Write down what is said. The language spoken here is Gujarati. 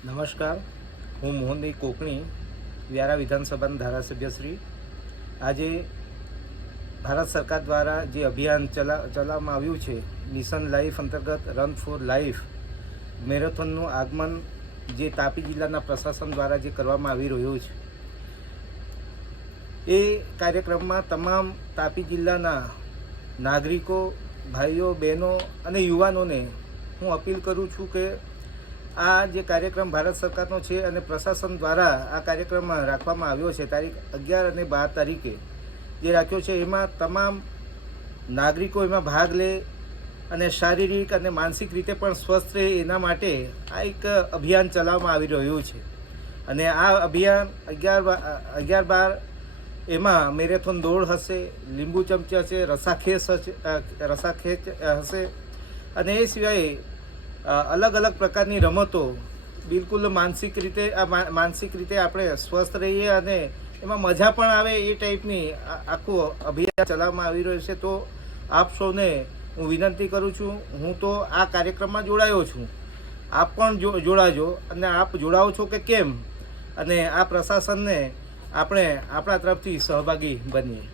નમસ્કાર, હું મોહનભાઈ કોકણી, વ્યારા વિધાનસભાના ધારાસભ્ય શ્રી. આજે ભારત સરકાર દ્વારા જે અભિયાન ચલાવવામાં આવ્યું છે, મિશન લાઈફ અંતર્ગત રન ફોર લાઈફ મેરેથોનનું આગમન જે તાપી જિલ્લાના પ્રશાસન દ્વારા જે કરવામાં આવી રહ્યું છે, એ કાર્યક્રમમાં તમામ તાપી જિલ્લાના નાગરિકો, ભાઈઓ, બહેનો અને યુવાનોને હું અપીલ કરું છું કે આ જે કાર્યક્રમ ભારત સરકારનો છે અને પ્રશાસન દ્વારા આ કાર્યક્રમ રાખવામાં આવ્યો છે, તારીખ 11 અને 12 તારીખે જે રાખ્યો છે, એમાં તમામ નાગરિકો એમાં ભાગ લે અને શારીરિક અને માનસિક રીતે પણ સ્વસ્થ રહે એના માટે આ એક અભિયાન ચલાવવામાં આવી રહ્યું છે. અને આ અભિયાન 11-12 એમાં મેરેથોન દોડ હશે, લીંબુ ચમચી હશે, રસાખેંચ હશે અને એ સિવાય અલગ અલગ પ્રકારની રમતો, બિલકુલ માનસિક રીતે આપણે સ્વસ્થ રહીએ અને એમાં મજા પણ આવે એ ટાઈપની આખું અભિયાન ચલાવવામાં આવી રહ્યું છે. તો આપ સૌને હું વિનંતી કરું છું, હું તો આ કાર્યક્રમમાં જોડાયો છું, આપ પણ જોડાજો અને આપ જોડાઓ છો કે કેમ, અને આ પ્રશાસનને આપણે આપણા તરફથી સહભાગી બનીએ.